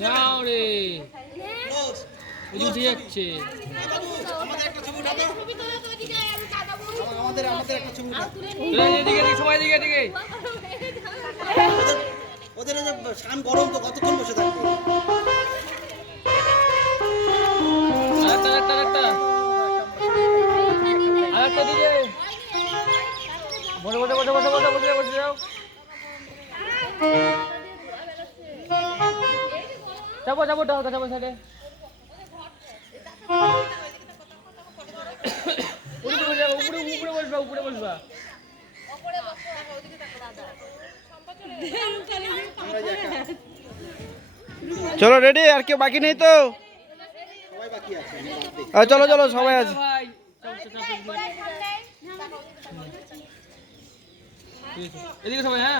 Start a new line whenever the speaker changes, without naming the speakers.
নাও রে উঠে যাচ্ছে
ওদের সান গরম তো কতক্ষণ বসে থাকবে
বসে বসে বসে বসে বসে বসে যাও যাব যাব ডালকা যাব সাইডে উপরে উপরে বসবা উপরে বসবা।
চলো রেডি আর কেউ বাকি নেই তো? চলো চলো সবাই আছে।
এদিকে সবাই হ্যাঁ?